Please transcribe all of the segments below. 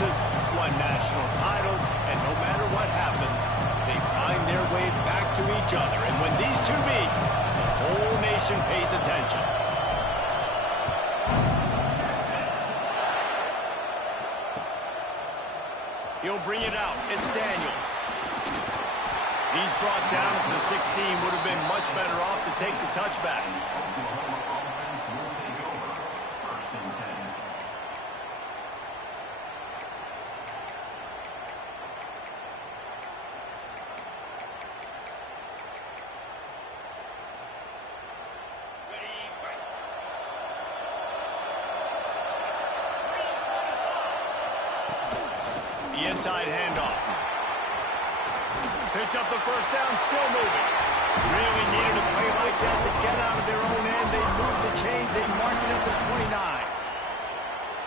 appearances, won national titles, and no matter what happens, they find their way back to each other. And when these two meet, the whole nation pays attention. He'll bring it out. It's Daniels. He's brought down to the 16. Would have been much better off to take the touchback. The inside handoff. Picks up the first down, still moving. Really needed a play like that to get out of their own end. They moved the chains. They marked it up to 29.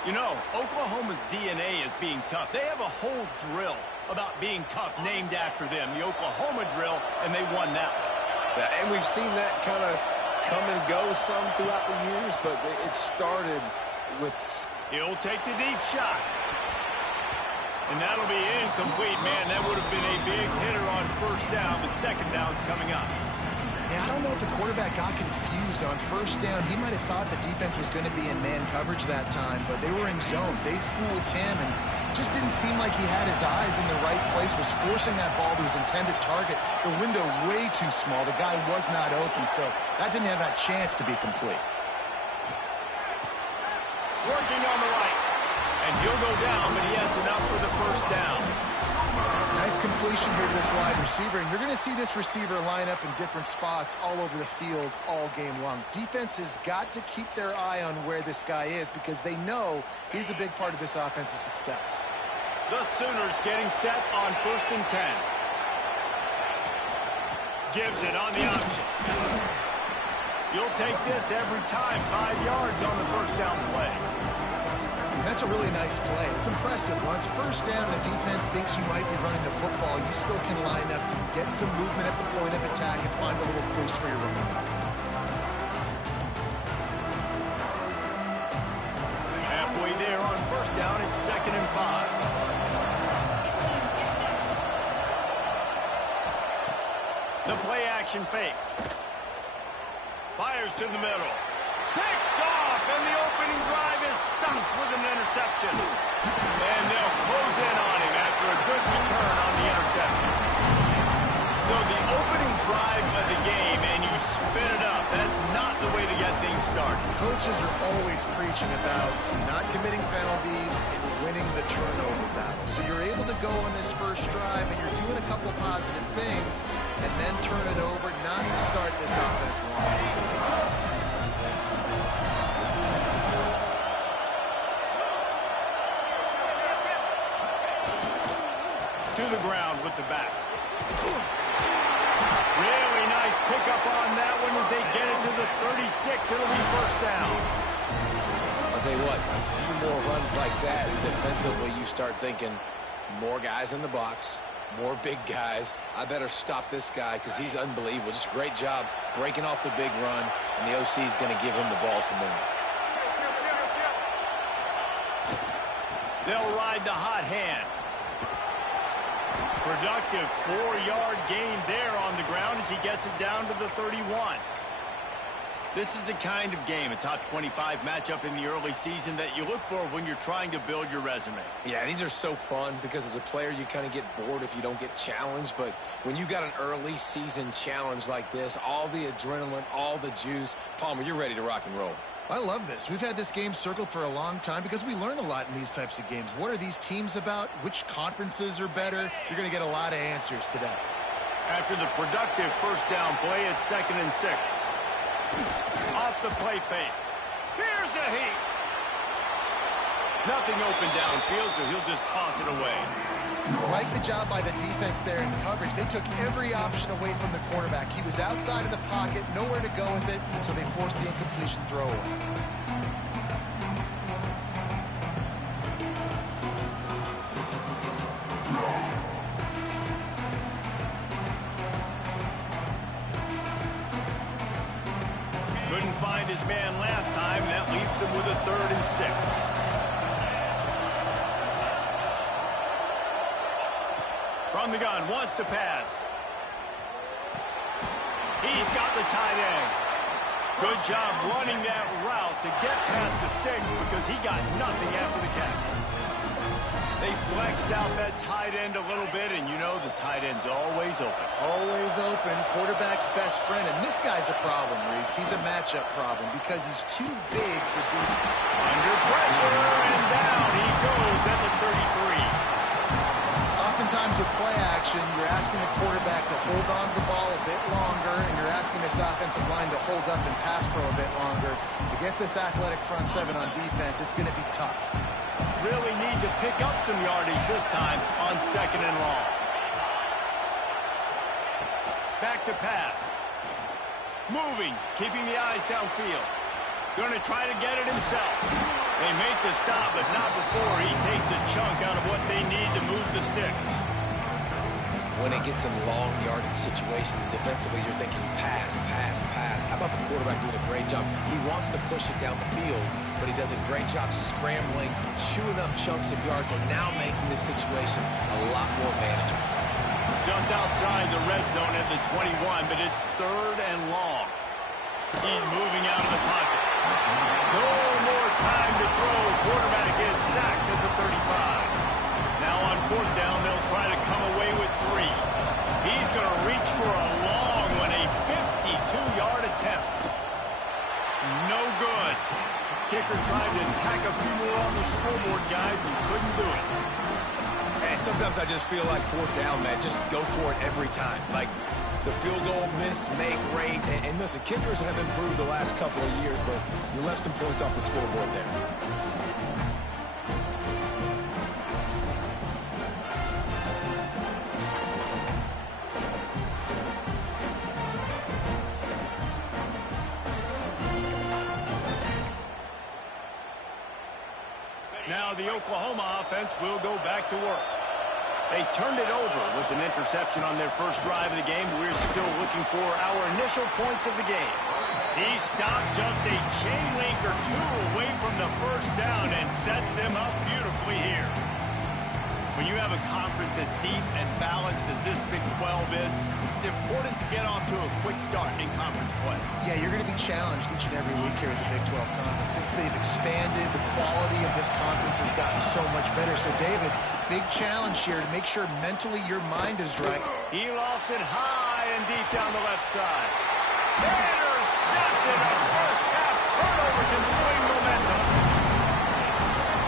You know, Oklahoma's DNA is being tough. They have a whole drill about being tough named after them, the Oklahoma drill, and they won that one. Yeah, and we've seen that kind of come and go some throughout the years, but it started with... He'll take the deep shot. And that'll be incomplete, man. That would have been a big hitter on first down, but second down's coming up. Yeah, I don't know if the quarterback got confused on first down. He might have thought the defense was going to be in man coverage that time, but they were in zone. They fooled him and just didn't seem like he had his eyes in the right place, was forcing that ball to his intended target. The window way too small. The guy was not open, so that didn't have that chance to be complete. Working on the right. And he'll go down, but he has enough for the first down. Nice completion here to this wide receiver, and you're going to see this receiver line up in different spots all over the field all game long. Defense has got to keep their eye on where this guy is because they know he's a big part of this offensive success. The Sooners getting set on 1st and 10. Gives it on the option. You'll take this every time. 5 yards on the first down play. That's a really nice play. It's impressive. Once first down, the defense thinks you might be running the football. You still can line up, get some movement at the point of attack, and find a little crease for your running back. Halfway there on first down, it's 2nd and 5. The play action fake. Fires to the middle. Picked off, and the opening drive is stumped with an interception. And they'll close in on him after a good return on the interception. So the opening drive of the game, and you spin it up. That's not the way to get things started. Coaches are always preaching about not committing penalties and winning the turnover battle. So you're able to go on this first drive, and you're doing a couple positive things, and then turn it over, not to start this offense wrong. To the ground with the back. Really nice pickup on that one as they get it to the 36. It'll be first down. I'll tell you what, a few more runs like that, defensively you start thinking more guys in the box, more big guys. I better stop this guy because he's unbelievable. Just a great job breaking off the big run, and the OC is going to give him the ball some more. They'll ride the hot hand. Productive 4-yard gain there on the ground as he gets it down to the 31. This is the kind of game, a top 25 matchup in the early season that you look for when you're trying to build your resume. Yeah, these are so fun because as a player you kind of get bored if you don't get challenged, but when you got an early season challenge like this, all the adrenaline, all the juice, Palmer, you're ready to rock and roll. I love this. We've had this game circled for a long time because we learn a lot in these types of games. What are these teams about? Which conferences are better? You're going to get a lot of answers today. After the productive first down play, it's 2nd and 6. Off the play fake. Here's a heat. Nothing open downfield, so he'll just toss it away. Like the job by the defense there in coverage. They took every option away from the quarterback. He was outside of the pocket, nowhere to go with it, so they forced the incompletion throwaway. Couldn't find his man last time. That leaves him with a 3rd and 6. From the gun, wants to pass. He's got the tight end. Good job running that route to get past the sticks because he got nothing after the catch. They flexed out that tight end a little bit, and you know the tight end's always open. Always open. Quarterback's best friend. And this guy's a problem, Reese. He's a matchup problem because he's too big for defense. Under pressure, and down he goes at the 33. Oftentimes with play action, you're asking the quarterback to hold on to the ball a bit longer, and you're asking this offensive line to hold up and pass pro a bit longer. Against this athletic front seven on defense, it's going to be tough. Really need to pick up some yardage this time on 2nd and long. Back to pass. Moving, keeping the eyes downfield. Going to try to get it himself. They make the stop, but not before he takes a chunk out of what they need to move the sticks. When it gets in long yardage situations, defensively, you're thinking pass, pass, pass. How about the quarterback doing a great job? He wants to push it down the field, but he does a great job scrambling, chewing up chunks of yards, and now making this situation a lot more manageable. Just outside the red zone at the 21, but it's 3rd and long. He's moving out of the pocket. No more time to throw. Quarterback is sacked at the 35. Now on 4th down, they'll try to come away with 3. He's going to reach for a long one, a 52-yard attempt. No good. Kicker tried to tack a few more on the scoreboard, guys, and couldn't do it. And sometimes I just feel like 4th down, man, just go for it every time. Like the field goal miss, make rate. And listen, kickers have improved the last couple of years, but you left some points off the scoreboard there. Now the Oklahoma offense will go back to work. They turned it over with an interception on their first drive of the game. We're still looking for our initial points of the game. He stopped just a chain link or 2 away from the first down and sets them up beautifully here. When you have a conference as deep and balanced as this Big 12 is, it's important to get off to a quick start in conference play. Yeah, you're going to be challenged each and every week here at the Big 12 Conference. Since they've expanded, the quality of this conference has gotten so much better. So, David, big challenge here to make sure mentally your mind is right. He lost it high and deep down the left side. Intercepted. A first-half turnover can swing momentum.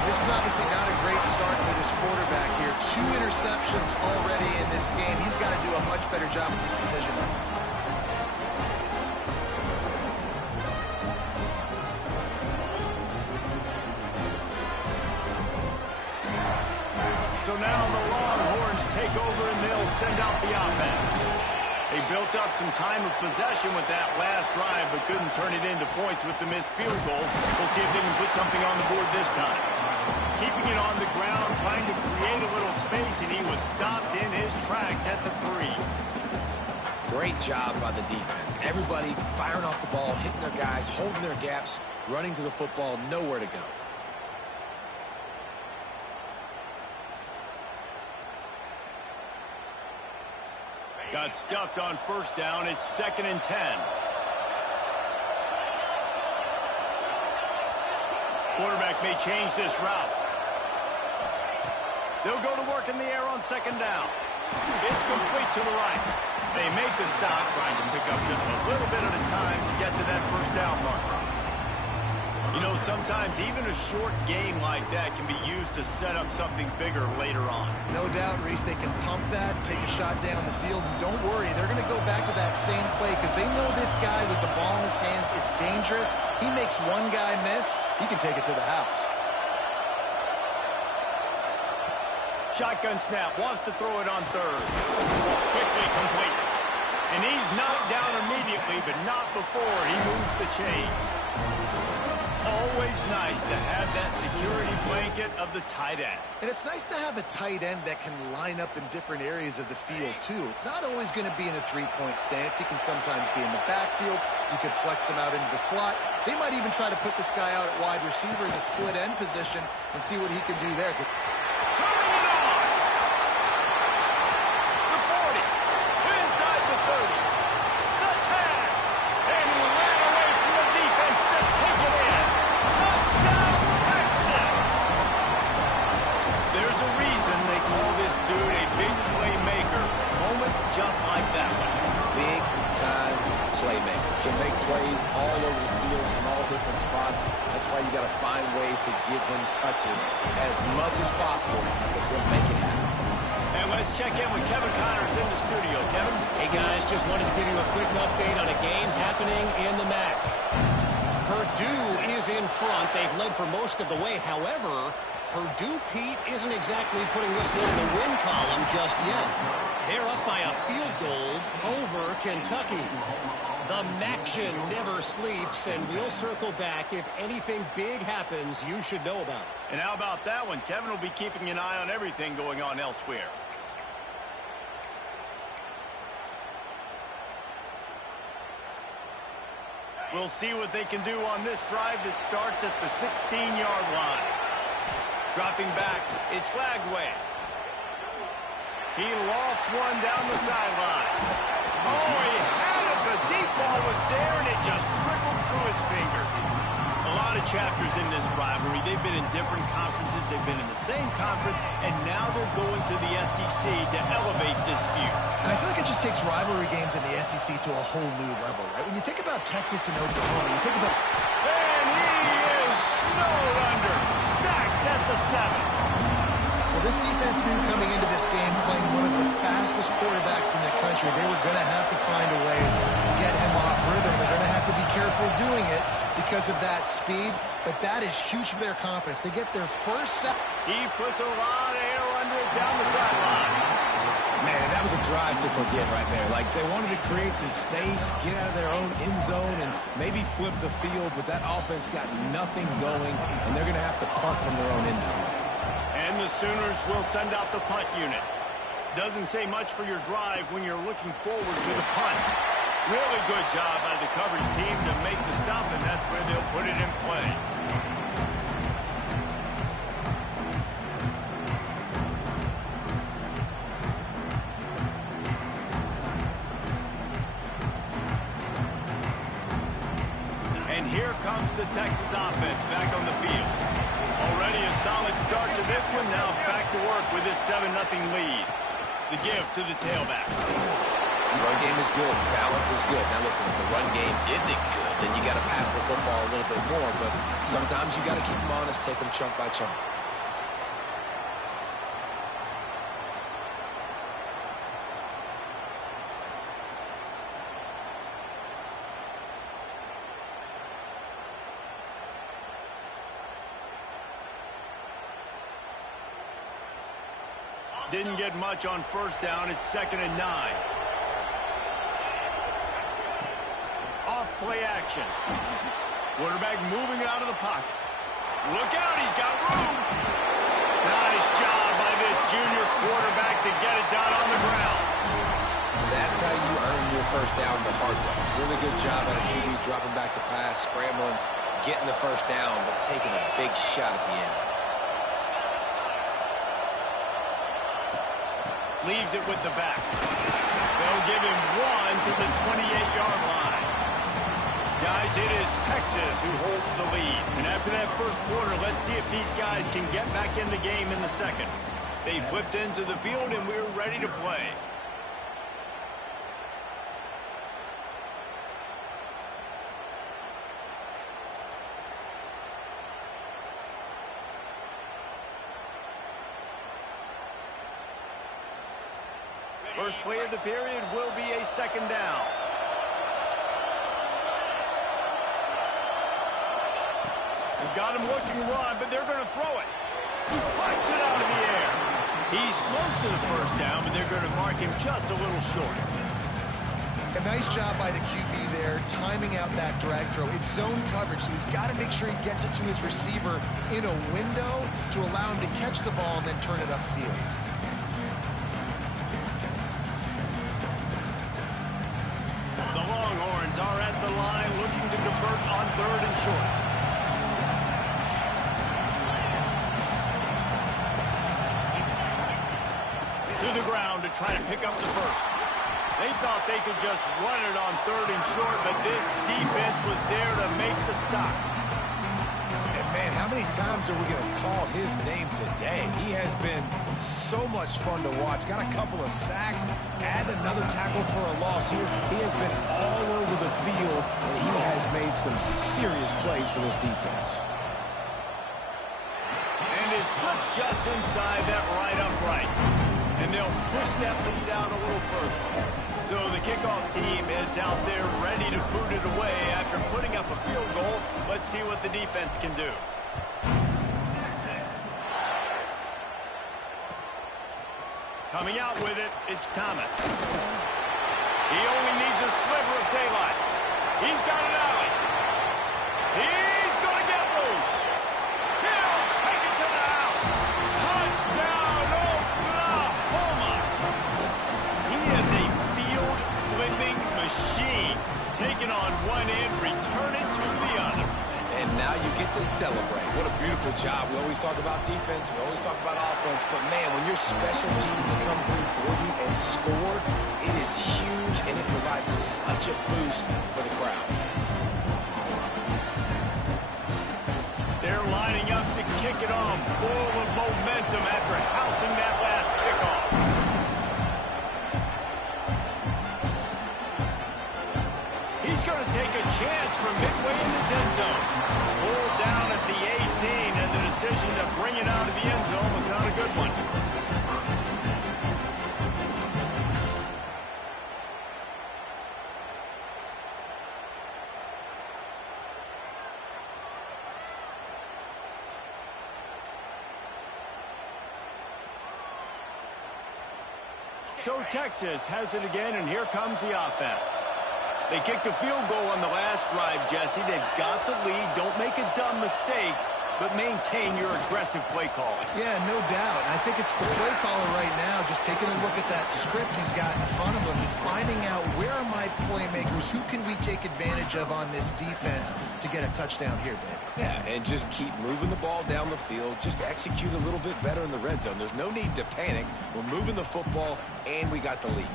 This is obviously not a great start for this quarterback here. 2 interceptions already in this game. He's got to do a much better job with his decision. So now the Longhorns take over and they'll send out the offense. They built up some time of possession with that last drive, but couldn't turn it into points with the missed field goal. We'll see if they can put something on the board this time. Keeping it on the ground, trying to create a little space, and he was stopped in his tracks at the 3. Great job by the defense. Everybody firing off the ball, hitting their guys, holding their gaps, running to the football, nowhere to go. Got stuffed on first down. It's 2nd and 10. Quarterback may change this route. They'll go to work in the air on 2nd down. It's complete to the right. They make the stop, trying to pick up just a little bit at a time to get to that first down marker. You know, sometimes even a short game like that can be used to set up something bigger later on. No doubt, Reese, they can pump that, take a shot down the field, and don't worry, they're going to go back to that same play because they know this guy with the ball in his hands is dangerous. He makes one guy miss, he can take it to the house. Shotgun snap, wants to throw it on 3rd. Quickly complete. And he's knocked down immediately, but not before he moves the chains. Always nice to have that security blanket of the tight end. And it's nice to have a tight end that can line up in different areas of the field, too. It's not always going to be in a 3-point stance. He can sometimes be in the backfield. You could flex him out into the slot. They might even try to put this guy out at wide receiver in the split end position and see what he can do there. Turning it on! spots. That's why you got to find ways to give him touches as much as possible because he'll make it happen. And let's check in with Kevin Connors in the studio. Kevin? Hey, guys, just wanted to give you a quick update on a game happening in the MAC. Purdue is in front. They've led for most of the way. However, Purdue, Pete, isn't exactly putting this one in the win column just yet. They're up by a field goal over Kentucky. The Maction never sleeps, and we'll circle back. If anything big happens, you should know about it. And how about that one? Kevin will be keeping an eye on everything going on elsewhere. We'll see what they can do on this drive that starts at the 16-yard line. Dropping back, it's Lagway. He lost one down the sideline. Oh, he had it. The deep ball was there, and it just trickled through his fingers. A lot of chapters in this rivalry. They've been in different conferences. They've been in the same conference, and now they're going to the SEC to elevate this feud. And I feel like it just takes rivalry games in the SEC to a whole new level, right? When you think about Texas and Oklahoma, you think about... And he is snowed under. Sacked at the 7. Well, this defense knew coming into this game, playing one of the fastest quarterbacks in the country, they were going to have to find a way to get him off rhythm. They're going to have to be careful doing it because of that speed, but that is huge for their confidence. They get their first sack. He puts a lot of air under it down the sideline. Man, that was a drive to forget right there. Like, they wanted to create some space, get out of their own end zone, and maybe flip the field, but that offense got nothing going, and they're going to have to punt from their own end zone. And the Sooners will send out the punt unit. Doesn't say much for your drive when you're looking forward to the punt. Really good job by the coverage team to make the stop, and that's where they'll put it in play. And here comes the Texas offense back on the field. Already a solid start to this one. Now back to work with this 7-0 lead. The give to the tailback. The run game is good. Balance is good. Now listen, if the run game isn't good, then you got to pass the football a little bit more. But sometimes you got to keep them honest, take them chunk by chunk. Didn't get much on first down. It's 2nd and 9. Off play action. Quarterback moving out of the pocket. Look out, he's got room. Nice job by this junior quarterback to get it done on the ground. That's how you earn your first down the hard way. Really good job out of QB dropping back to pass, scrambling, getting the first down, but taking a big shot at the end. Leaves it with the back. They'll give him one to the 28-yard line. Guys, it is Texas who holds the lead. And after that first quarter, let's see if these guys can get back in the game in the second. They flipped into the field, and we're ready to play. First play of the period will be a 2nd down. They've got him looking run, but they're going to throw it. Punts it out of the air. He's close to the first down, but they're going to mark him just a little short. A nice job by the QB there, timing out that drag throw. It's zone coverage, so he's got to make sure he gets it to his receiver in a window to allow him to catch the ball and then turn it upfield. Are at the line looking to convert on 3rd and short. To the ground to try to pick up the first. They thought they could just run it on 3rd and short, but this defense was there to make the stop. And man, how many times are we going to call his name today? He has been so much fun to watch. Got a couple of sacks, add another tackle for a loss here. He has been all over the field, and he has made some serious plays for this defense. And his slip's just inside that right upright. And they'll push that lead out a little further. So the kickoff team is out there ready to boot it away after putting up a field goal. Let's see what the defense can do. Coming out with it, it's Thomas. He only needs a sliver of daylight. He's got an alley. He's going to get loose. He'll take it to the house. Touchdown, Oklahoma. He is a field-flipping machine. Taking on one end, return it to the other. And now you get to celebrate. What a beautiful job. We always talk about defense. We always talk about offense. But, man, when your special teams come through for you and score, it is huge, and it provides such a boost for the crowd. They're lining up to kick it off full of momentum after housing that last kickoff. He's going to take a chance from midway in his end zone. Pulled down at the 18, and the decision to bring it out of the end zone was not a good one. So Texas has it again, and here comes the offense. They kicked a field goal on the last drive, Jesse. They've got the lead. Don't make a dumb mistake, but maintain your aggressive play calling. Yeah, no doubt. I think it's the play caller right now, just taking a look at that script he's got in front of him and finding out where are my playmakers, who can we take advantage of on this defense to get a touchdown here, Dave. Yeah, and just keep moving the ball down the field. Just execute a little bit better in the red zone. There's no need to panic. We're moving the football, and we got the lead.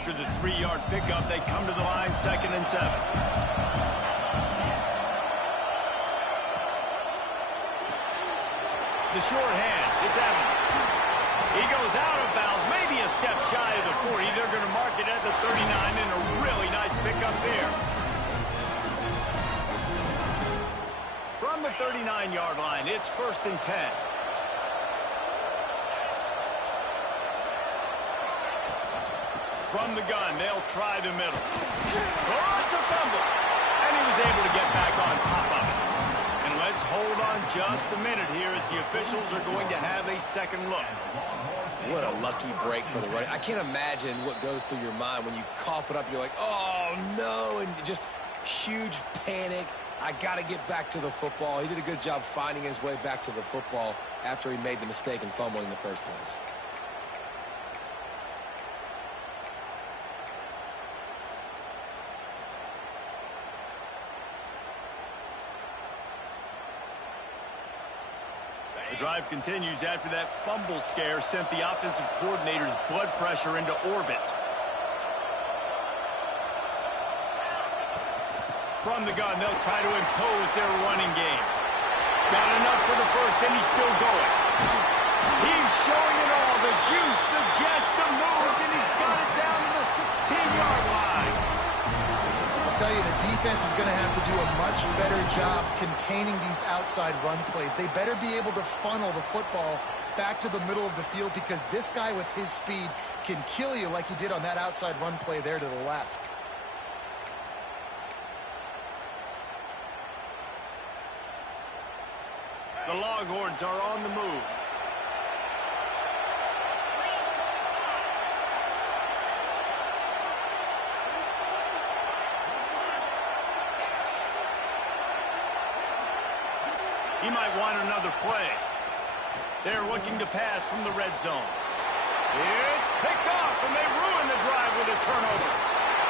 After the 3-yard pickup, they come to the line, 2nd and 7. The short hands, it's Evans. He goes out of bounds, maybe a step shy of the 40. They're going to mark it at the 39, and a really nice pickup there. From the 39-yard line, it's 1st and 10. From the gun, they'll try the middle. Oh, it's a fumble. And he was able to get back on top of it. And let's hold on just a minute here as the officials are going to have a second look. What a lucky break for the running. I can't imagine what goes through your mind when you cough it up. You're like, oh, no, and just huge panic. I got to get back to the football. He did a good job finding his way back to the football after he made the mistake and fumbling in the first place. The drive continues after that fumble scare sent the offensive coordinator's blood pressure into orbit. From the gun, they'll try to impose their running game. Got enough for the first, and he's still going. He's showing it all, the juice, the jets, the moves, and he's got it down to the 16-yard line. I'll tell you, the defense is going to have to do a much better job containing these outside run plays. They better be able to funnel the football back to the middle of the field because this guy with his speed can kill you like he did on that outside run play there to the left. The Longhorns are on the move. He might want another play. They're looking to pass from the red zone. It's picked off, and they ruin the drive with a turnover.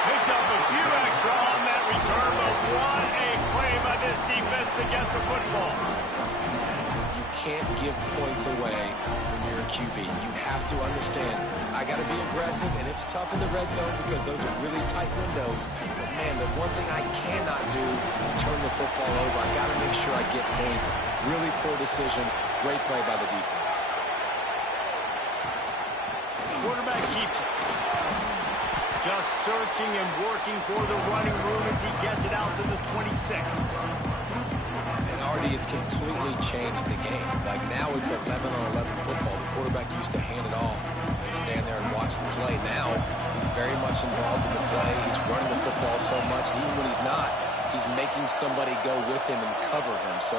Picked up a few extra on that return, but what a play by this defense to get the football. You can't give points away when you're a QB. You have to understand, I got to be aggressive, and it's tough in the red zone because those are really tight windows. But, man, the one thing I cannot do is turn the football over. I got to make sure I get points. Really poor decision. Great play by the defense. Quarterback keeps it. Just searching and working for the running room as he gets it out to the 26. And Artie, it's completely changed the game. Like now it's 11-on-11 football. The quarterback used to hand it off and stand there and watch the play. Now he's very much involved in the play. He's running the football so much, and even when he's not, he's making somebody go with him and cover him. So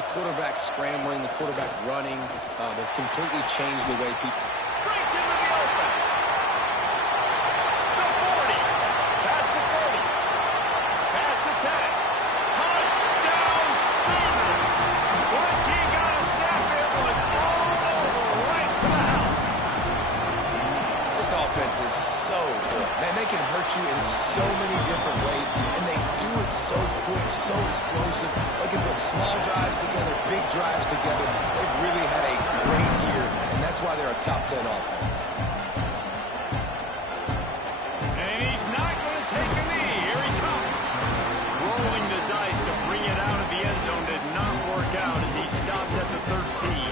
the quarterback scrambling, the quarterback running has completely changed the way people... Breaks into the open. The 40. Past the 30. Past the 10. Touchdown, Sooner. Once he got a step, it was all over right to the house. This offense is so good. Man, they can hurt you in so many different ways, and they do it so quick, so explosive. They can put small drives together, big drives together. They've really had a great year, and that's why they're a top 10 offense. And he's not going to take a knee. Here he comes. Rolling the dice to bring it out of the end zone did not work out as he stopped at the 13.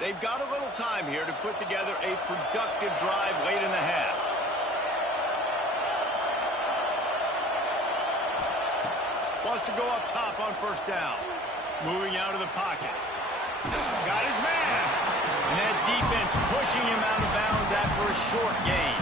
They've got a little time here to put together a productive drive late in the half. Wants to go up top on first down. Moving out of the pocket. Got his man. And that defense pushing him out of bounds after a short gain.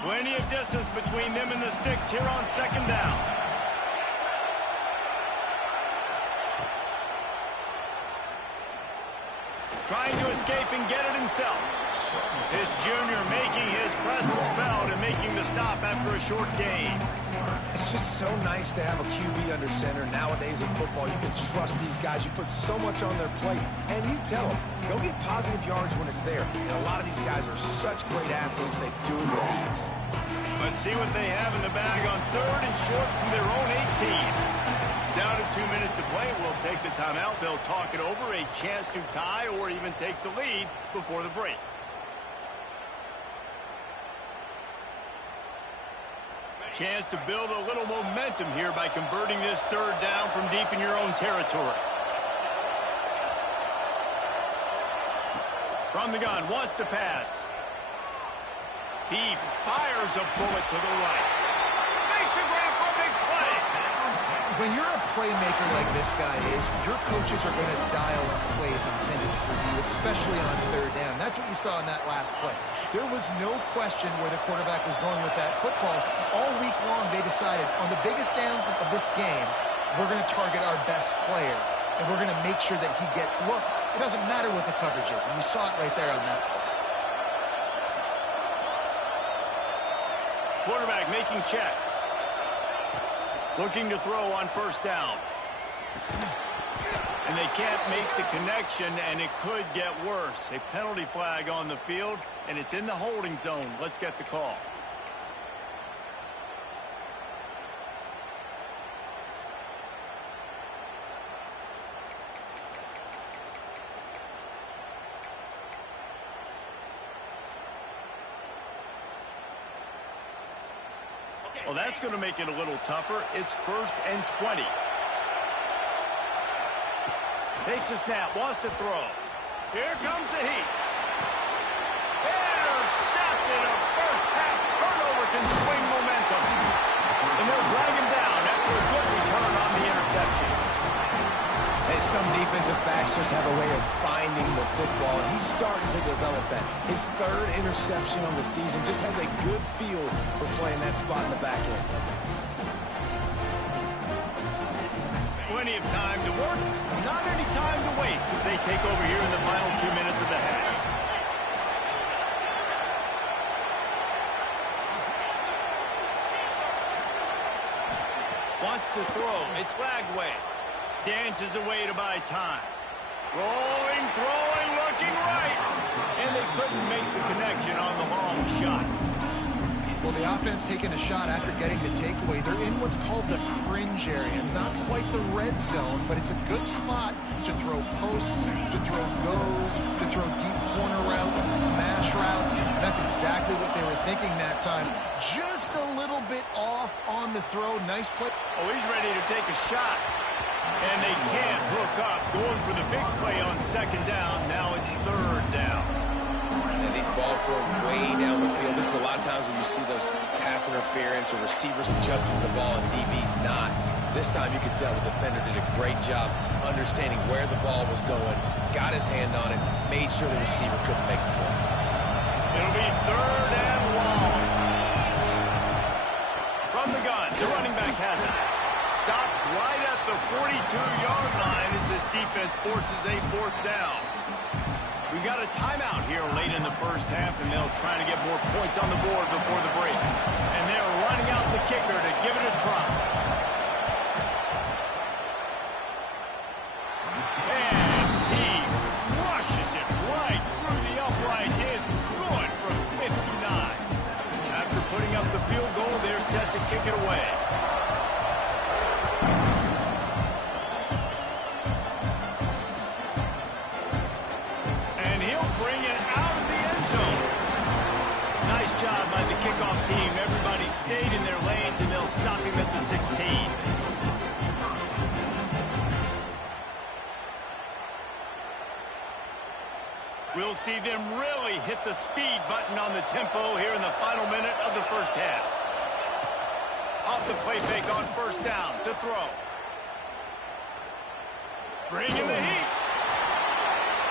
Plenty of distance between them and the sticks here on second down. Trying to escape and get it himself. This junior making his presence felt and making the stop after a short gain. It's just so nice to have a QB under center. Nowadays in football, you can trust these guys. You put so much on their plate, and you tell them, go get positive yards when it's there. And a lot of these guys are such great athletes, they do it with ease. Let's see what they have in the bag on third and short from their own 18. Down to 2 minutes to play. We'll take the timeout. They'll talk it over. A chance to tie or even take the lead before the break. Chance to build a little momentum here by converting this third down from deep in your own territory. From the gun, wants to pass. He fires a bullet to the right. Makes a grab for a big play. When you're a playmaker like this guy is, your coaches are going to dial up plays intended for you, especially on third down. That's what you saw in that last play. There was no question where the quarterback was going with that football. All week long, they decided on the biggest downs of this game, we're going to target our best player, and we're going to make sure that he gets looks. It doesn't matter what the coverage is, and you saw it right there on that play. Quarterback making checks. Looking to throw on first down. And they can't make the connection, and it could get worse. A penalty flag on the field, and it's in the holding zone. Let's get the call. Well, that's going to make it a little tougher. It's 1st and 20. Takes a snap, wants to throw. Here comes the heat. Intercepted. A first-half turnover can swing momentum. And they'll drag him down after a good return on the interception. They Some defensive backs just have a way of finding the football, and he's starting to develop that. His third interception on the season just has a good feel for playing that spot in the back end. Plenty of time to work, not any time to waste as they take over here in the final 2 minutes of the half. Wants to throw. It's Lagway. Dances away to buy time. Rolling, throwing, looking right. And they couldn't make the connection on the long shot. Well, the offense taking a shot after getting the takeaway. They're in what's called the fringe area. It's not quite the red zone, but it's a good spot to throw posts, to throw goes, to throw deep corner routes, smash routes. And that's exactly what they were thinking that time. Just a little bit off on the throw. Nice play. Oh, he's ready to take a shot. And they can't hook up. Going for the big play on second down. Now it's third down. And these balls thrown way down the field. This is a lot of times when you see those pass interference or receivers adjusting the ball and DBs not. This time you could tell the defender did a great job understanding where the ball was going, got his hand on it, made sure the receiver couldn't make the play. It'll be third and long. From the gun, the running back has it. Stopped right at the 42-yard line as this defense forces a fourth down. We got a timeout here late in the first half, and they'll try to get more points on the board before the break. And they're running out the kicker to give it a try. And he rushes it right through the upright. It's good from 59. After putting up the field goal, they're set to kick it away. Kickoff team. Everybody stayed in their lanes, and they'll stop him at the 16. We'll see them really hit the speed button on the tempo here in the final minute of the first half. Off the play fake on first down to throw. Bringing the heat.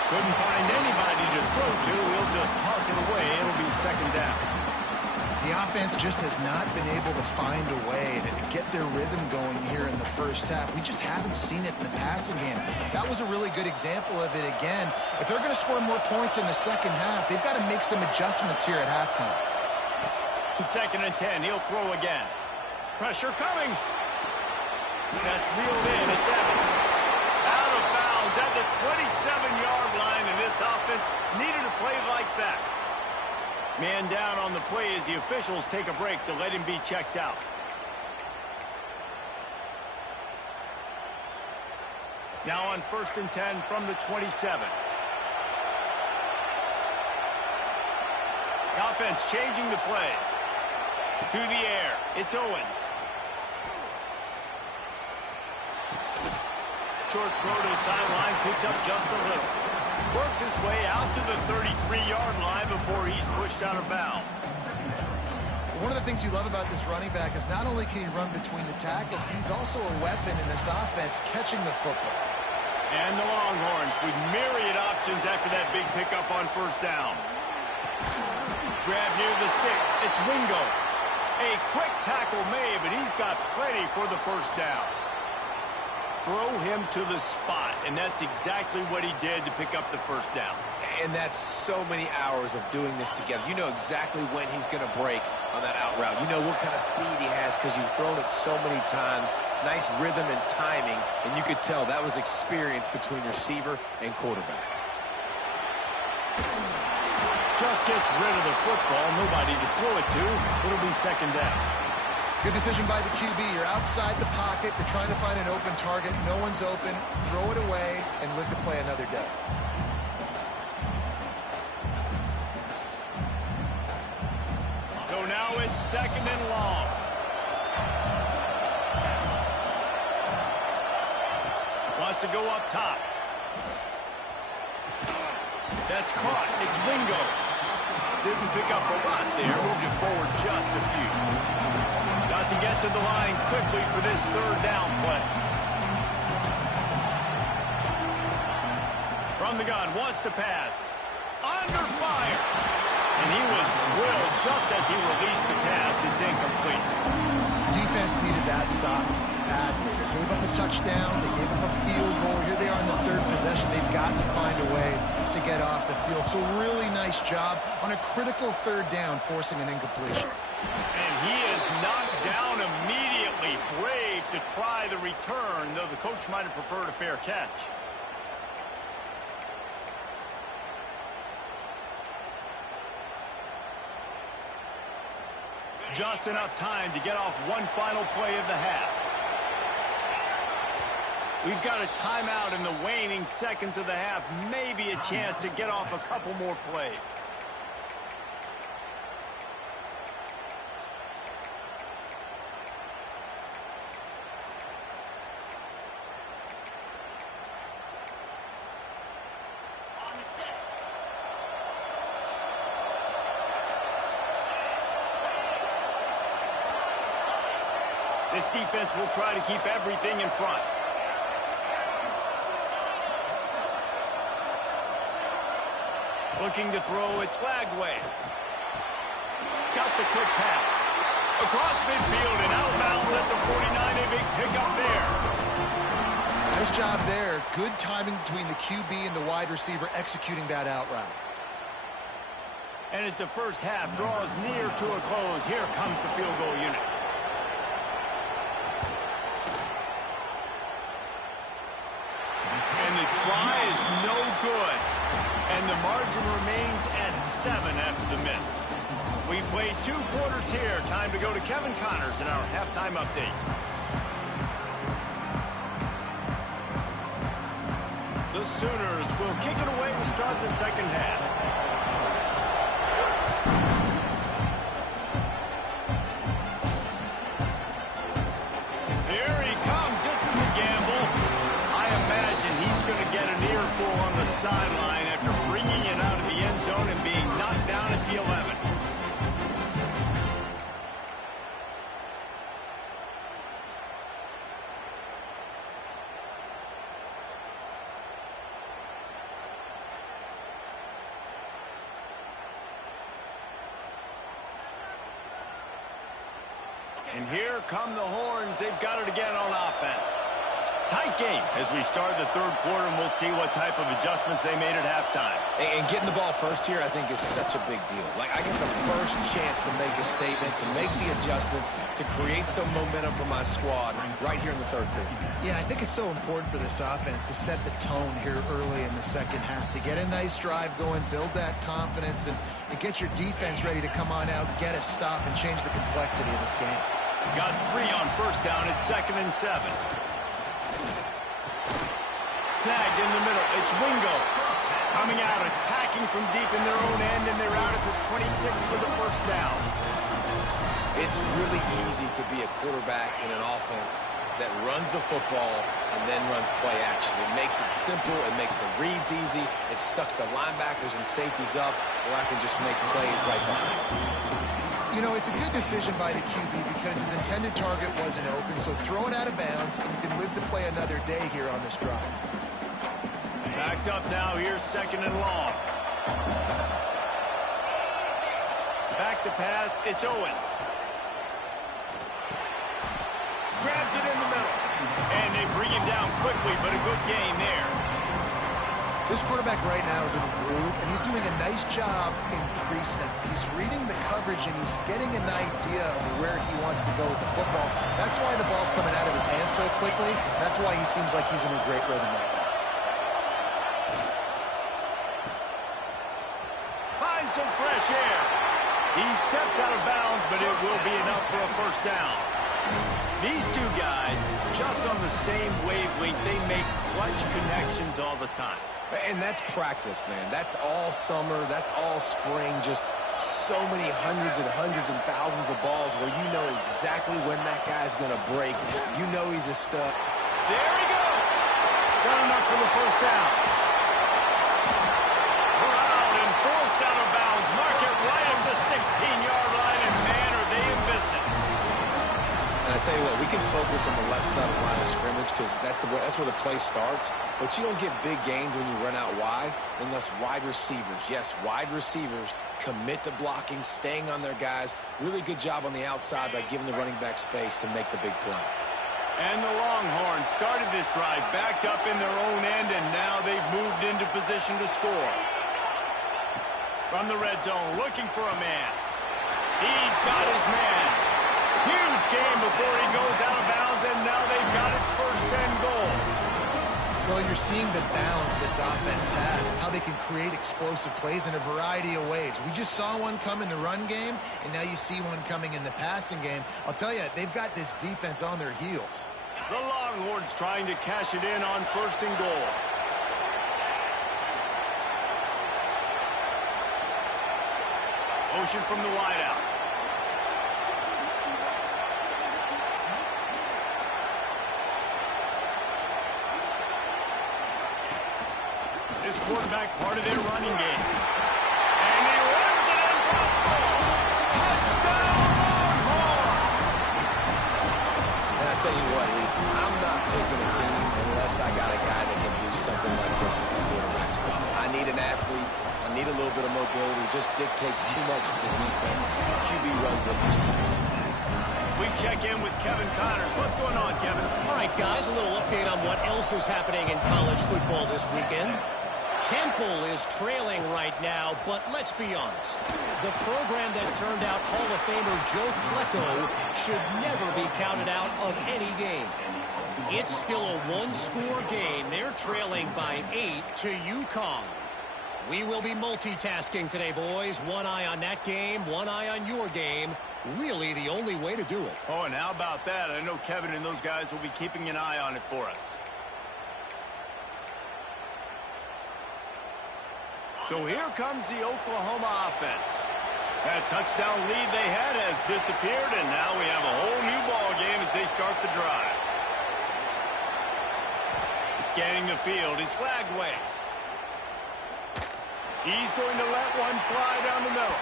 Couldn't find anybody to throw to. He'll just toss it away. It'll be second down. The offense just has not been able to find a way to get their rhythm going here in the first half. We just haven't seen it in the passing game. That was a really good example of it again. If they're going to score more points in the second half, they've got to make some adjustments here at halftime. Second and 10, he'll throw again. Pressure coming. That's reeled in. It's Evans. Out of bounds at the 27-yard line, and this offense needed a play like that. Man down on the play as the officials take a break to let him be checked out. Now on first and 10 from the 27. The offense changing the play. To the air. It's Owens. Short throw to the sideline. Picks up just a little. Works his way out to the 33-yard line before he's pushed out of bounds. One of the things you love about this running back is not only can he run between the tackles, but he's also a weapon in this offense catching the football. And the Longhorns with myriad options after that big pickup on first down. Grab near the sticks. It's Wingo. A quick tackle made, but he's got plenty for the first down. Throw him to the spot, and that's exactly what he did to pick up the first down. And that's so many hours of doing this together. You know exactly when he's going to break on that out route. You know what kind of speed he has because you've thrown it so many times. Nice rhythm and timing, and you could tell that was experience between receiver and quarterback. Just gets rid of the football. Nobody to throw it to. It'll be second down. Good decision by the QB. You're outside the pocket. You're trying to find an open target. No one's open. Throw it away and live to play another day. So now it's second and long. Wants to go up top. That's caught. It's Wingo. Didn't pick up a lot there. Moved it forward just a few. Got to get to the line quickly for this third down play. From the gun, wants to pass. Under fire. And he was drilled just as he released the pass. It's incomplete. Defense needed that stop badly. They gave up a touchdown. They gave up a field goal. Here they are in the third possession. They've got to find a way to get off the field. So really nice job on a critical third down, forcing an incompletion. And he is knocked down immediately. Brave to try the return, though the coach might have preferred a fair catch. Just enough time to get off one final play of the half. We've got a timeout in the waning seconds of the half. Maybe a chance to get off a couple more plays. This defense will try to keep everything in front. Looking to throw, it's flagged way. Got the quick pass. Across midfield and out of bounds at the 49. A big pickup there. Nice job there. Good timing between the QB and the wide receiver executing that out route. And as the first half draws near to a close, here comes the field goal unit. And the try is no good. And the margin remains at 7 after the miss. We played 2 quarters here. Time to go to Kevin Connors in our halftime update. The Sooners will kick it away to start the second half. Here he comes. This is a gamble. I imagine he's going to get an earful on the sideline after bringing it out of the end zone and being knocked down at the 11. And here come the Horns. They've got it again on offense. Tight game as we start the third quarter, and we'll see what type of adjustments they made at halftime. And getting the ball first here, I think, is such a big deal. Like, I get the first chance to make a statement, to make the adjustments, to create some momentum for my squad right here in the third quarter. Yeah, I think it's so important for this offense to set the tone here early in the second half, to get a nice drive going, build that confidence, and get your defense ready to come on out, get a stop, and change the complexity of this game. Got 3 on first down at 2nd and 7. Snagged in the middle. It's Wingo coming out, attacking from deep in their own end, and they're out at the 26 for the first down. It's really easy to be a quarterback in an offense that runs the football and then runs play action. It makes it simple. It makes the reads easy. It sucks the linebackers and safeties up, or I can just make plays right behind. You know, it's a good decision by the QB because his intended target wasn't open, so throw it out of bounds, and you can live to play another day here on this drive. Backed up now. Here's 2nd and long. Back to pass. It's Owens. Grabs it in the middle. And they bring him down quickly, but a good gain there. This quarterback right now is in a groove, and he's doing a nice job in pre-snap. He's reading the coverage, and he's getting an idea of where he wants to go with the football. That's why the ball's coming out of his hands so quickly. That's why he seems like he's in a great rhythm right now. Finds some fresh air. He steps out of bounds, but it will be enough for a first down. These two guys, just on the same wavelength, they make clutch connections all the time. And that's practice, man. That's all summer. That's all spring. Just so many hundreds and thousands of balls where you know exactly when that guy's going to break. You know he's a stud. There he goes. Got enough for the first down. Around and forced out of bounds. Mark it right at the 16-yard line, and man, are they in business. And I tell you what, we can focus on the left side of the line of scrimmage because that's where the play starts. But you don't get big gains when you run out wide unless wide receivers, yes, wide receivers, commit to blocking, staying on their guys. Really good job on the outside by giving the running back space to make the big play. And the Longhorns started this drive backed up in their own end, and now they've moved into position to score. From the red zone, looking for a man. He's got his man. Huge game before he goes out of bounds, and now they've got it first and goal. Well, you're seeing the balance this offense has, how they can create explosive plays in a variety of ways. We just saw one come in the run game, and now you see one coming in the passing game. I'll tell you, they've got this defense on their heels. The Longhorns trying to cash it in on first and goal. Motion from the wideout. This quarterback part of their running game. And he runs it in for a score. Touchdown, Longhorn! And I tell you what, Reese, I'm not picking a team unless I got a guy that can do something like this at the quarterback spot. I need an athlete. I need a little bit of mobility. It just dictates too much to the defense. QB runs in for 6. We check in with Kevin Connors. What's going on, Kevin? All right, guys, a little update on what else is happening in college football this weekend. Temple is trailing right now, but let's be honest. The program that turned out Hall of Famer Joe Klecko should never be counted out of any game. It's still a one-score game. They're trailing by 8 to UConn. We will be multitasking today, boys. One eye on that game, one eye on your game. Really the only way to do it. Oh, and how about that? I know Kevin and those guys will be keeping an eye on it for us. So here comes the Oklahoma offense. That touchdown lead they had has disappeared, and now we have a whole new ball game as they start the drive. Scanning the field, it's flagged away. He's going to let one fly down the middle.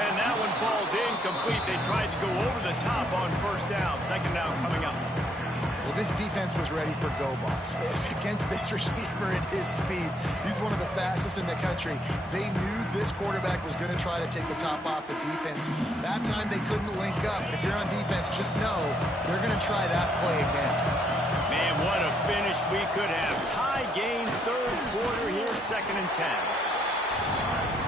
And that one falls incomplete. They tried to go over the top on first down. Second down coming up. Well, this defense was ready for go balls. Against this receiver at his speed, he's one of the fastest in the country. They knew this quarterback was going to try to take the top off the defense. That time they couldn't link up. If you're on defense, just know they're going to try that play again. Man, what a finish we could have. Tie game, third quarter here, 2nd and 10.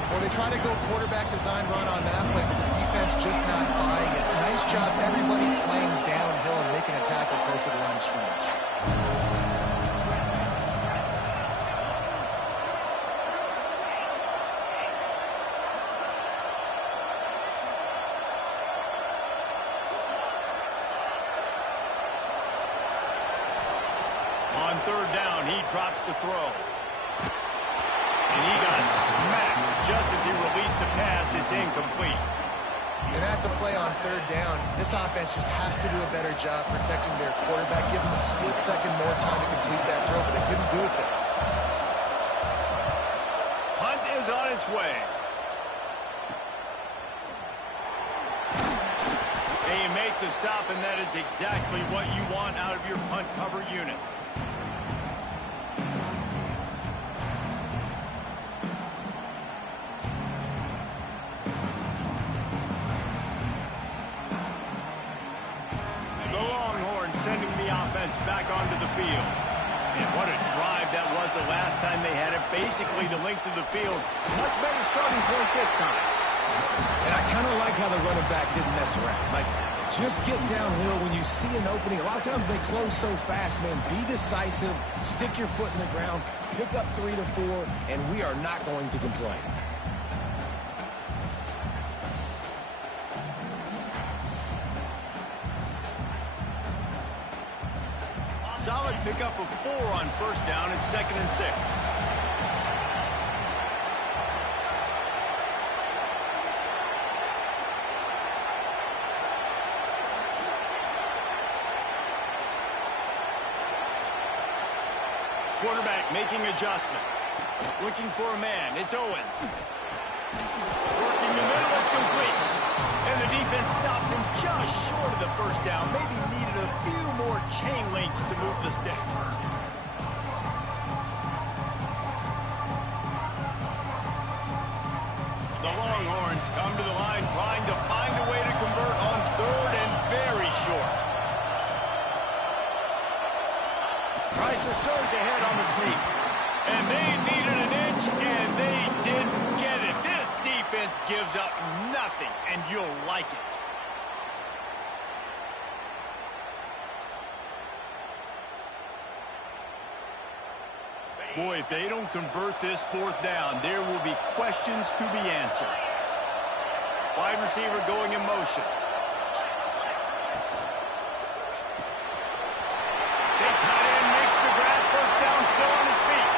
Well, they try to go quarterback design run on that play, but the defense just not buying it. Nice job, everybody playing downhill and making a tackle close to the line of scrimmage. On third down, he drops the throw. And he got smacked just as he released the pass. It's incomplete. And that's a play on third down. This offense just has to do a better job protecting their quarterback. Give them a split second more time to complete that throw, but they couldn't do it there. Hunt is on its way. And you make the stop, and that is exactly what you want out of your punt cover unit. Sending the offense back onto the field. And what a drive that was the last time they had it. Basically the length of the field. Much better starting point this time. And I kind of like how the running back didn't mess around. Like, just get downhill when you see an opening. A lot of times they close so fast, man. Be decisive. Stick your foot in the ground. Pick up 3 to 4, and we are not going to complain. Solid pickup of 4 on first down and 2nd and 6. Quarterback making adjustments. Looking for a man. It's Owens. Working the middle. It's complete. And the defense stops him just short of the first down. Maybe needed a few more chain links to move the sticks. The Longhorns come to the line trying to find a way to convert on third and very short. Tries to surge ahead on the sneak. And they needed an inch, and they didn't get it. This defense gives up nothing, and you'll like it. Boy, if they don't convert this fourth down, there will be questions to be answered. Wide receiver going in motion. Big tight end makes the grab. First down, still on his feet.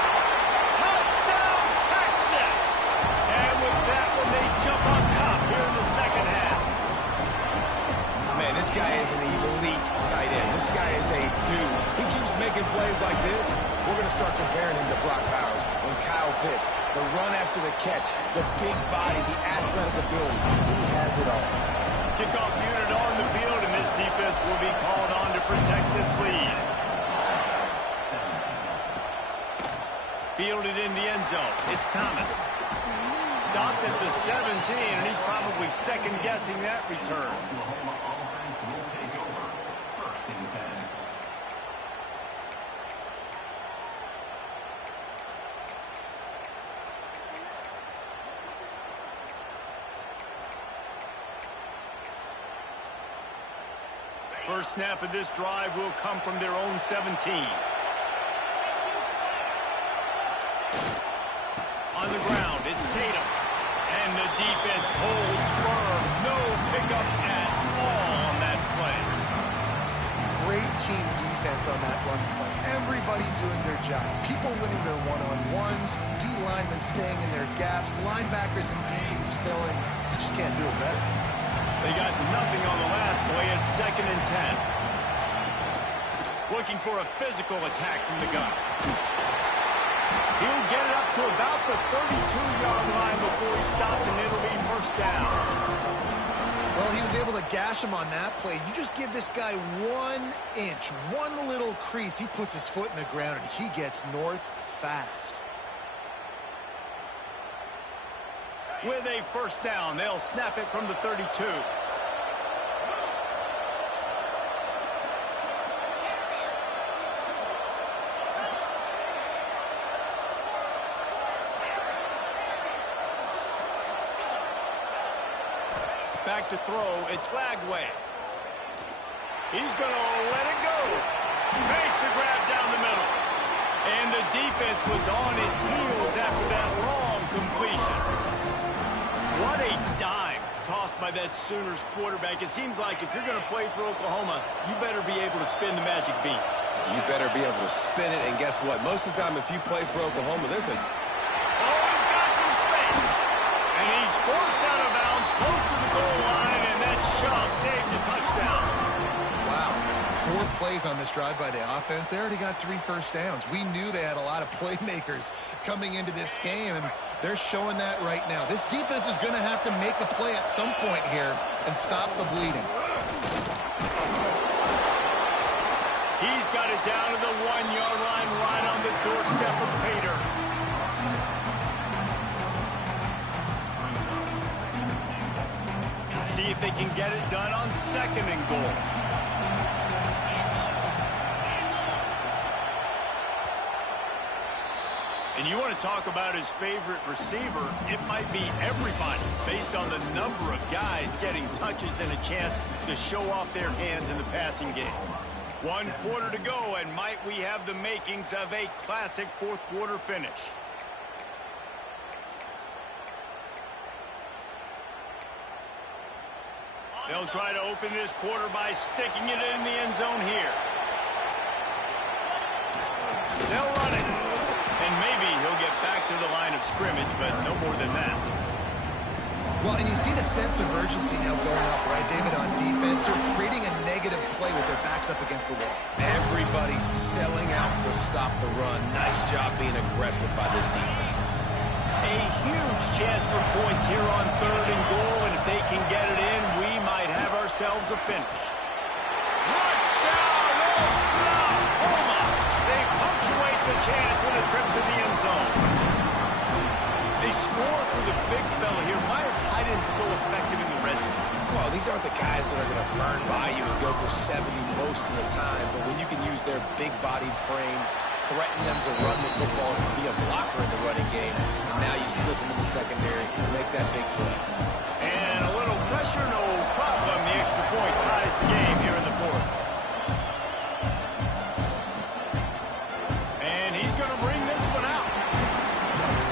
Touchdown, Texas! And with that one, they jump on top here in the second half. Man, this guy is an elite tight end. This guy is a dude. He keeps making plays like this. We're going to start comparing him to Brock Bowers and Kyle Pitts. The run after the catch, the big body, the athletic ability. He has it all. Kickoff unit on the field, and this defense will be called on to protect this lead. Fielded in the end zone. It's Thomas. Stopped at the 17, and he's probably second-guessing that return. First snap of this drive will come from their own 17. On the ground, it's Tatum. And the defense holds firm. No pickup at all on that play. Great team defense on that run play. Everybody doing their job. People winning their one-on-ones. D linemen staying in their gaps. Linebackers and DBs filling. You just can't do it better. They got nothing on the last play. It's 2nd and 10. Looking for a physical attack from the gun. He'll get it up to about the 32-yard line before he stopped, and it'll be first down. Well, he was able to gash him on that play. You just give this guy 1 inch, one little crease. He puts his foot in the ground, and he gets north fast. With a first down, they'll snap it from the 32. Back to throw, it's Lagway. He's going to let it go. Makes the grab down the middle. And the defense was on its heels after that long completion. What a dime tossed by that Sooners quarterback. It seems like if you're going to play for Oklahoma, you better be able to spin the magic beat. You better be able to spin it, and guess what? Most of the time, if you play for Oklahoma, there's a... Oh, he's got some space. And he's forced out of bounds close to the goal line, and that shove saved the touchdown. Wow. 4 plays on this drive by the offense. They already got 3 first downs. We knew they had a lot of playmakers coming into this game, and they're showing that right now. This defense is going to have to make a play at some point here and stop the bleeding. He's got it down to the 1-yard line right on the doorstep of Pater. See if they can get it done on 2nd and goal. And you want to talk about his favorite receiver, it might be everybody based on the number of guys getting touches and a chance to show off their hands in the passing game. 1 quarter to go, and might we have the makings of a classic 4th quarter finish. They'll try to open this quarter by sticking it in the end zone here. They'll run it. And maybe he'll get back to the line of scrimmage, but no more than that. Well, and you see the sense of urgency now going up, right, David, on defense. They're creating a negative play with their backs up against the wall. Everybody's selling out to stop the run. Nice job being aggressive by this defense. A huge chance for points here on 3rd and goal, and if they can get it in, we might have ourselves a finish. Touchdown, Oklahoma! They punctuate the chance with a trip to the end zone. They score for the big fella here. Why are tight ends so effective in the red zone? Well, these aren't the guys that are going to burn by you and go for 70 most of the time, but when you can use their big-bodied frames, threaten them to run the football, be a blocker in the running game, and now you slip them in the secondary and make that big play. And a little pressure, no problem. The extra point ties the game here in the fourth. And he's going to bring this one out.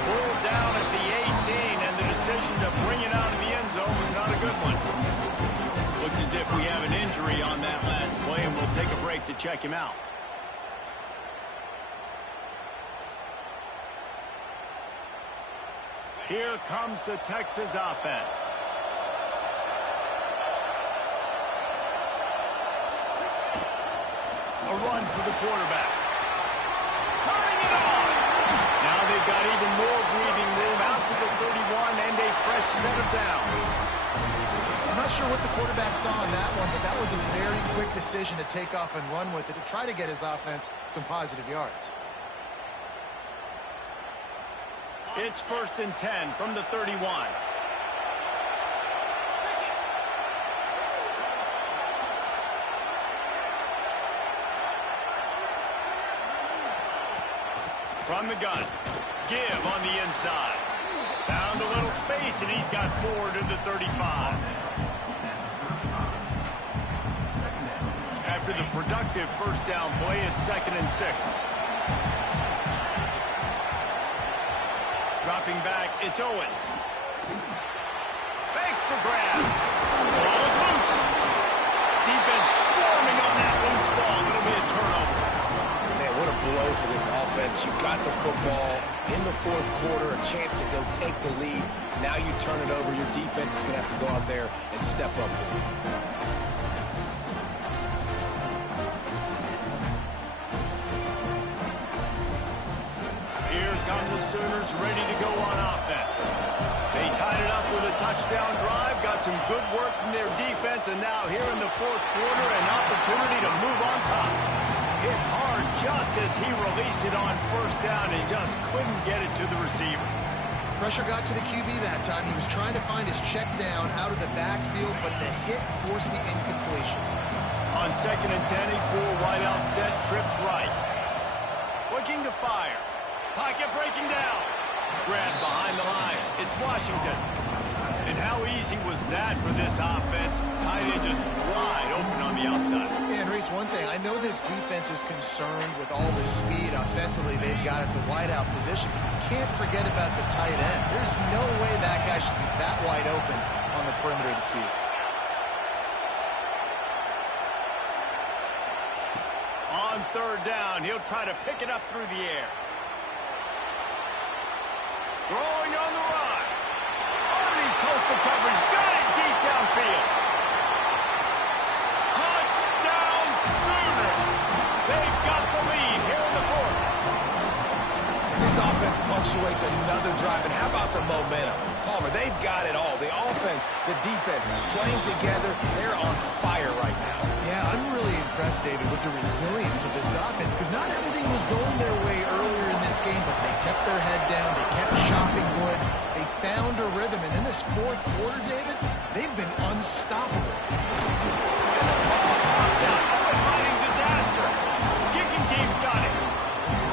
Pulled down at the 18, and the decision to bring it out of the end zone was not a good one. Looks as if we have an injury on that last play, and we'll take a break to check him out. Here comes the Texas offense. A run for the quarterback. Turning it on! Now they've got even more breathing room out to the 31 and a fresh set of downs. I'm not sure what the quarterback saw on that one, but that was a very quick decision to take off and run with it to try to get his offense some positive yards. It's 1st and 10 from the 31. From the gun. Give on the inside. Found a little space, and he's got 4 to the 35. After the productive first down play, it's 2nd and 6. Dropping back, it's Owens. Thanks for grab. Ball is loose. Defense swarming on that loose ball. It'll be a turnover. Man, what a blow for this offense. You got the football in the fourth quarter, a chance to go take the lead. Now you turn it over. Your defense is going to have to go out there and step up for you. Sooners ready to go on offense. They tied it up with a touchdown drive, got some good work from their defense, and now here in the fourth quarter, an opportunity to move on top. Hit hard just as he released it on first down and just couldn't get it to the receiver. Pressure got to the QB that time. He was trying to find his check down out of the backfield, but the hit forced the incompletion. On 2nd and 10, a full wide out set, trips right. Looking to fire. Pocket breaking down. Grab behind the line. It's Washington. And how easy was that for this offense? Tight end just wide open on the outside. Yeah, and Reese, one thing. I know this defense is concerned with all the speed offensively they've got at the wideout position. But you can't forget about the tight end. There's no way that guy should be that wide open on the perimeter of the field. On 3rd down, he'll try to pick it up through the air. Throwing on the run. Underneath toast the coverage. Got it deep downfield. Touchdown Sooners. They've got the lead here in the fourth. And this offense punctuates another drive. And how about the momentum? Palmer, they've got it all. The offense, the defense, playing together. They're on fire right now. Yeah, I'm really impressed, David, with the resilience of this offense, because not everything was going their way earlier in this game, but they kept their head down, they kept chopping wood, they found a rhythm, and in this fourth quarter, David, they've been unstoppable. And the ball comes out. Oh, inviting disaster. Kicking team's got it.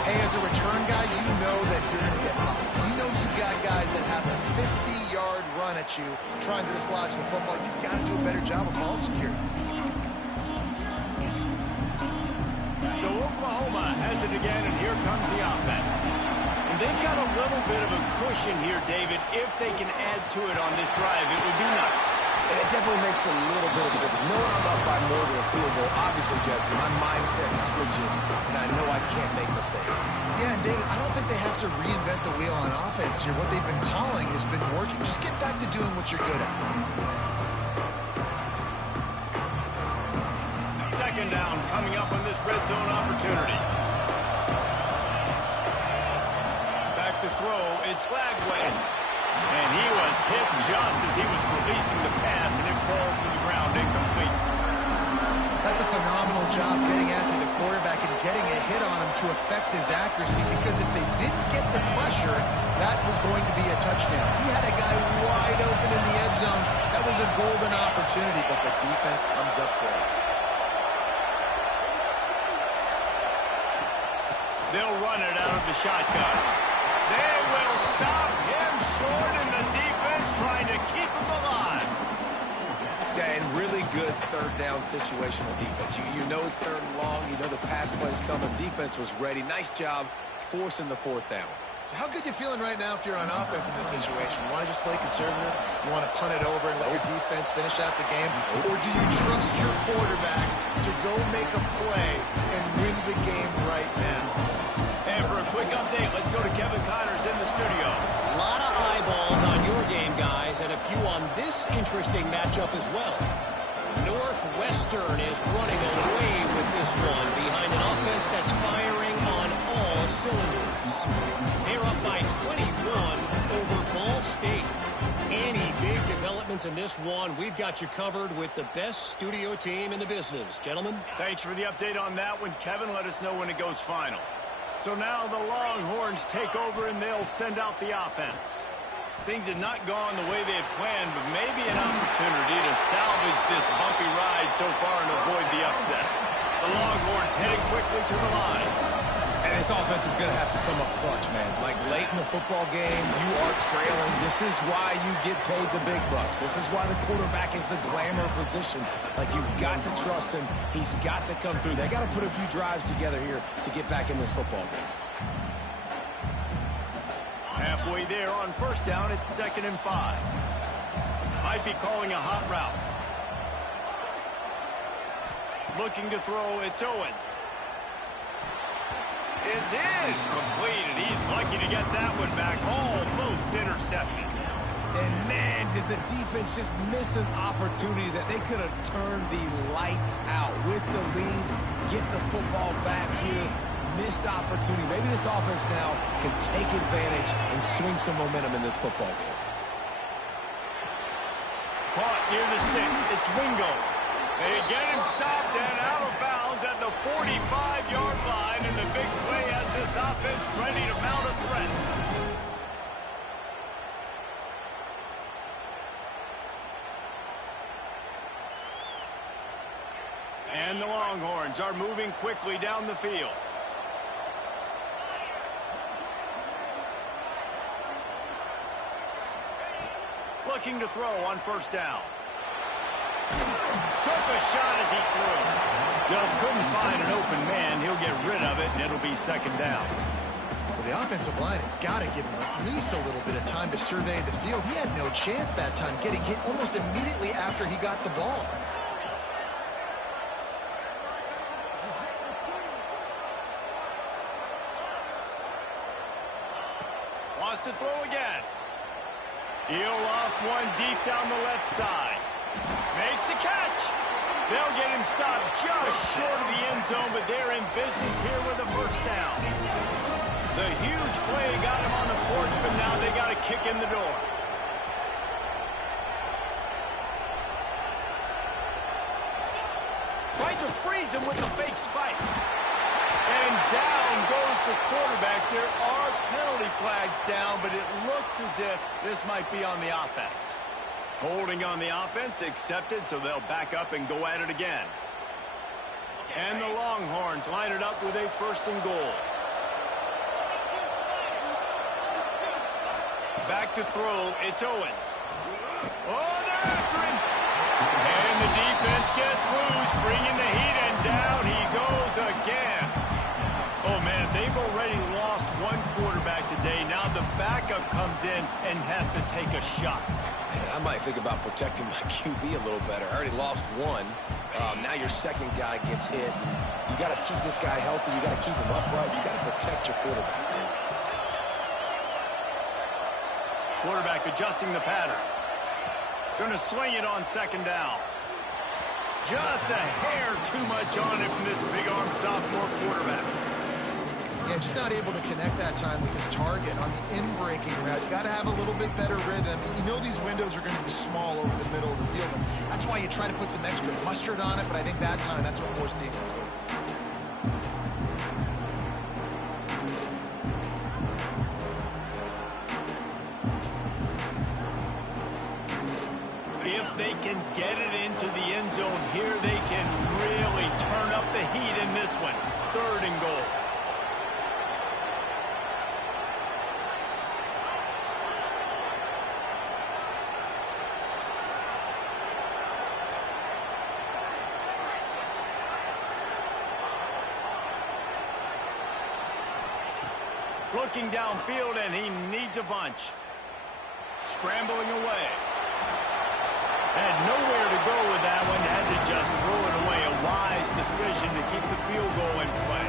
Hey, as a return guy, you know that you're going to get popped. You know you've got guys that have a 50-yard run at you trying to dislodge the football. You've got to do a better job of ball security. So Oklahoma has it again, and here comes the offense. And they've got a little bit of a cushion here, David. If they can add to it on this drive, it would be nice. And it definitely makes a little bit of a difference. Knowing I'm up by more than a field goal, obviously, Jesse, my mindset switches, and I know I can't make mistakes. Yeah, and David, I don't think they have to reinvent the wheel on offense here. What they've been calling has been working. Just get back to doing what you're good at. 2nd down coming up on this red zone opportunity. Back to throw, it's Flagway. And he was hit just as he was releasing the pass, and it falls to the ground incomplete. That's a phenomenal job getting after the quarterback and getting a hit on him to affect his accuracy, because if they didn't get the pressure, that was going to be a touchdown. He had a guy wide open in the end zone. That was a golden opportunity, but the defense comes up big. They'll run it out of the shotgun. They will stop him short, and the defense trying to keep him alive. Yeah, and really good third down situational defense. You know it's third and long. You know the pass play's coming. Defense was ready. Nice job forcing the fourth down. So how good you feeling right now if you're on offense in this situation? You want to just play conservative? You want to punt it over and let your defense finish out the game? Or do you trust your quarterback to go make a play and win the game right now? And for a quick update, let's go to Kevin Connors in the studio. A lot of eyeballs on your game, guys, and a few on this interesting matchup as well. Northwestern is running away with this one behind an offense that's firing on all cylinders. They're up by 21 over Ball State. Any big developments in this one, we've got you covered with the best studio team in the business. Gentlemen? Thanks for the update on that one, Kevin. Let us know when it goes final. So now the Longhorns take over, and they'll send out the offense. Things had not gone the way they had planned, but maybe an opportunity to salvage this bumpy ride so far and avoid the upset. The Longhorns heading quickly to the line. And this offense is going to have to come up clutch, man. Like late in the football game, you are trailing. This is why you get paid the big bucks. This is why the quarterback is the glamour position. Like, you've got to trust him. He's got to come through. They got to put a few drives together here to get back in this football game. Halfway there on first down, it's 2nd and 5. Might be calling a hot route. Looking to throw, it's Owens. It's incomplete, and he's lucky to get that one back. Almost intercepted. And man, did the defense just miss an opportunity that they could have turned the lights out with the lead, get the football back here. Missed opportunity. Maybe this offense now can take advantage and swing some momentum in this football game. Caught near the sticks. It's Wingo. They get him stopped and out of bounds at the 45-yard line, and the big play has this offense ready to mount a threat. And the Longhorns are moving quickly down the field. Looking to throw on first down. Took a shot as he threw. Just couldn't find an open man. He'll get rid of it, and it'll be 2nd down. Well, the offensive line has got to give him at least a little bit of time to survey the field. He had no chance that time, getting hit almost immediately after he got the ball. Wants to throw again. He'll off one deep down the left side. Makes the catch. They'll get him stopped just short of the end zone, but they're in business here with a first down. The huge play got him on the porch, but now they got to kick in the door. Tried to freeze him with a fake spike. And down goes the quarterback. There are penalty flags down, but it looks as if this might be on the offense. Holding on the offense, accepted, so they'll back up and go at it again. And the Longhorns line it up with a 1st and goal. Back to throw, it's Owens. Oh, they're after him. And the defense gets loose, bringing the heat, and down he goes again. Oh, man, they've already lost one quarterback today. Now the backup comes in and has to take a shot. Man, I might think about protecting my QB a little better. I already lost one. Now your second guy gets hit. You got to keep this guy healthy. You got to keep him upright. You got to protect your quarterback, man. Quarterback adjusting the pattern. Going to swing it on 2nd down. Just a hair too much on it from this big-arm sophomore quarterback. Yeah, just not able to connect that time with his target on the in-breaking route. You got to have a little bit better rhythm. You know these windows are going to be small over the middle of the field. And that's why you try to put some extra mustard on it, but I think that time that's what forced the incomplete. If they can get it into the end zone here, they can really turn up the heat in this one. 3rd and goal. Looking downfield, and he needs a bunch. Scrambling away. Had nowhere to go with that one. Had to just throw it away. A wise decision to keep the field goal in play.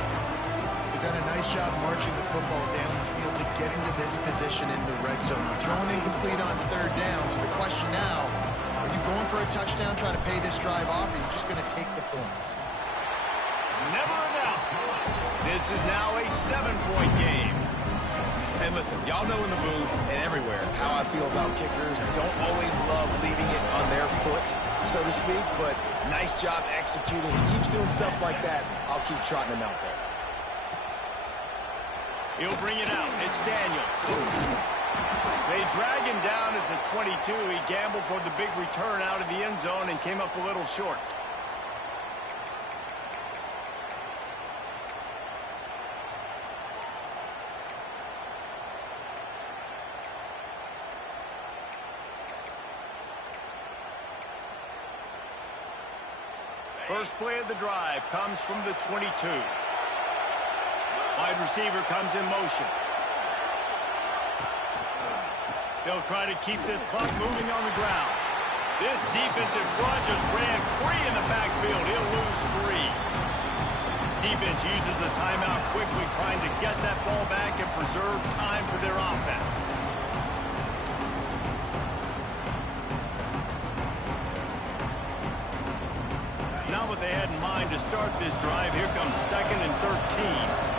They've done a nice job marching the football down the field to get into this position in the red zone. You're throwing incomplete on 3rd down, so the question now, are you going for a touchdown, try to pay this drive off, or are you just going to take the points? Never a doubt. This is now a 7-point game. And listen, y'all know in the booth and everywhere how I feel about kickers. I don't always love leaving it on their foot, so to speak, but nice job executing. He keeps doing stuff like that. I'll keep trotting him out there. He'll bring it out. It's Daniels. They drag him down at the 22. He gambled for the big return out of the end zone and came up a little short. First play of the drive comes from the 22. Wide receiver comes in motion. They'll try to keep this clock moving on the ground. This defensive front just ran free in the backfield. He'll lose 3. Defense uses a timeout quickly, trying to get that ball back and preserve time for their offense. Not what they had in mind to start this drive. Here comes 2nd and 13.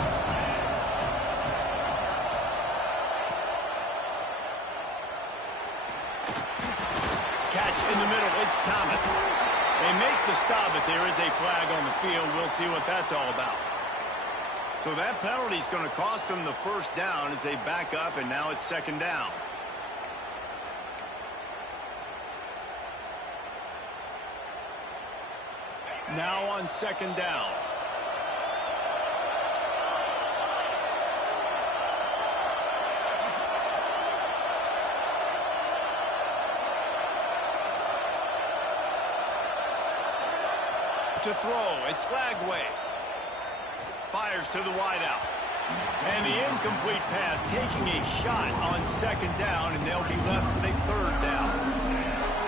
In the middle, it's Thomas. They make the stop, but there is a flag on the field. We'll see what that's all about. So that penalty is going to cost them the 1st down as they back up, and now it's 2nd down. Now on 2nd down. To throw, it's Flagway. Fires to the wideout. And the incomplete pass, taking a shot on 2nd down, and they'll be left with a 3rd down.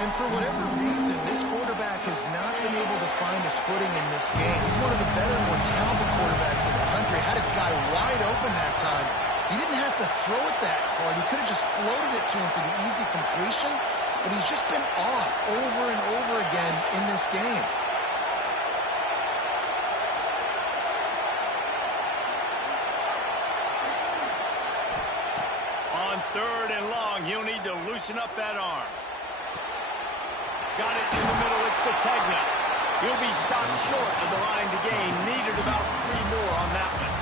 And for whatever reason, this quarterback has not been able to find his footing in this game. He's one of the better, more talented quarterbacks in the country. Had his guy wide open that time. He didn't have to throw it that hard. He could have just floated it to him for the easy completion, but he's just been off over and over again in this game. On 3rd and long, he'll need to loosen up that arm. Got it in the middle, it's Sategna. He'll be stopped short of the line to gain. Needed about 3 more on that one.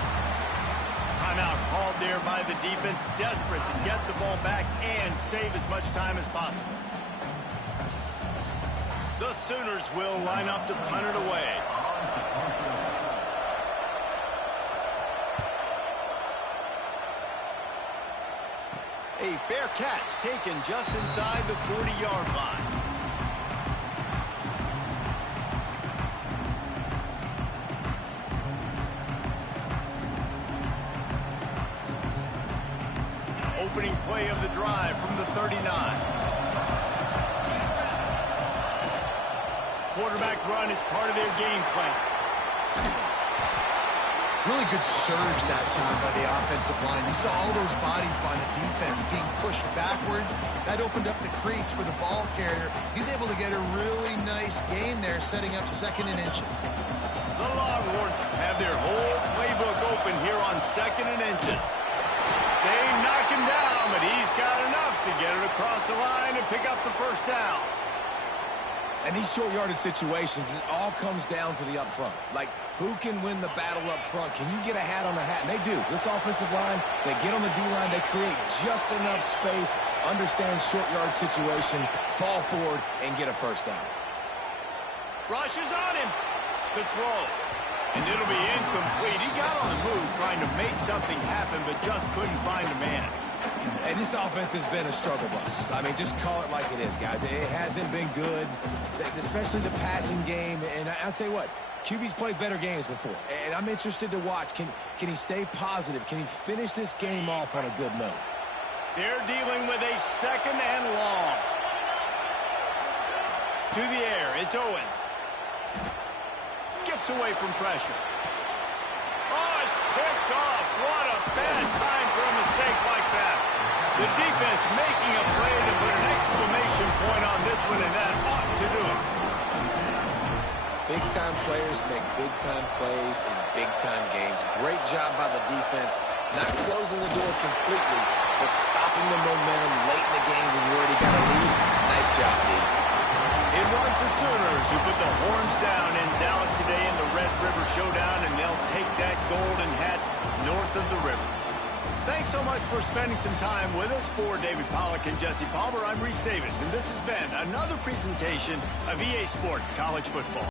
Timeout called there by the defense, desperate to get the ball back and save as much time as possible. The Sooners will line up to punt it away. A fair catch taken just inside the 40-yard line. Opening play of the drive from the 39. Quarterback run is part of their game plan. Really good surge that time by the offensive line. You saw all those bodies by the defense being pushed backwards. That opened up the crease for the ball carrier. He's able to get a really nice gain there, setting up 2nd and inches. The Longhorns have their whole playbook open here on 2nd and inches. They knock him down, but he's got enough to get it across the line and pick up the 1st down. And these short yardage situations, it all comes down to the up front. Like, who can win the battle up front? Can you get a hat on the hat? And they do. This offensive line, they get on the D-line, they create just enough space, understand short yard situation, fall forward, and get a 1st down. Rush is on him. The throw. And it'll be incomplete. He got on the move trying to make something happen, but just couldn't find a man. And this offense has been a struggle bus. I mean, just call it like it is, guys. It hasn't been good, especially the passing game. And I'll tell you what, QB's played better games before. And I'm interested to watch. Can he stay positive? Can he finish this game off on a good note? They're dealing with a 2nd and long. To the air, it's Owens. Skips away from pressure. Oh, it's picked off. What a bad time for a mistake like that. The defense making a play to put an exclamation point on this one, and that ought to do it. Big-time players make big-time plays in big-time games. Great job by the defense, not closing the door completely, but stopping the momentum late in the game when you already got a lead. Nice job, D. It was the Sooners who put the horns down in Dallas today in the Red River Showdown, and they'll take that golden hat north of the river. Thanks so much for spending some time with us. For David Pollack and Jesse Palmer, I'm Reese Davis, and this has been another presentation of EA Sports College Football.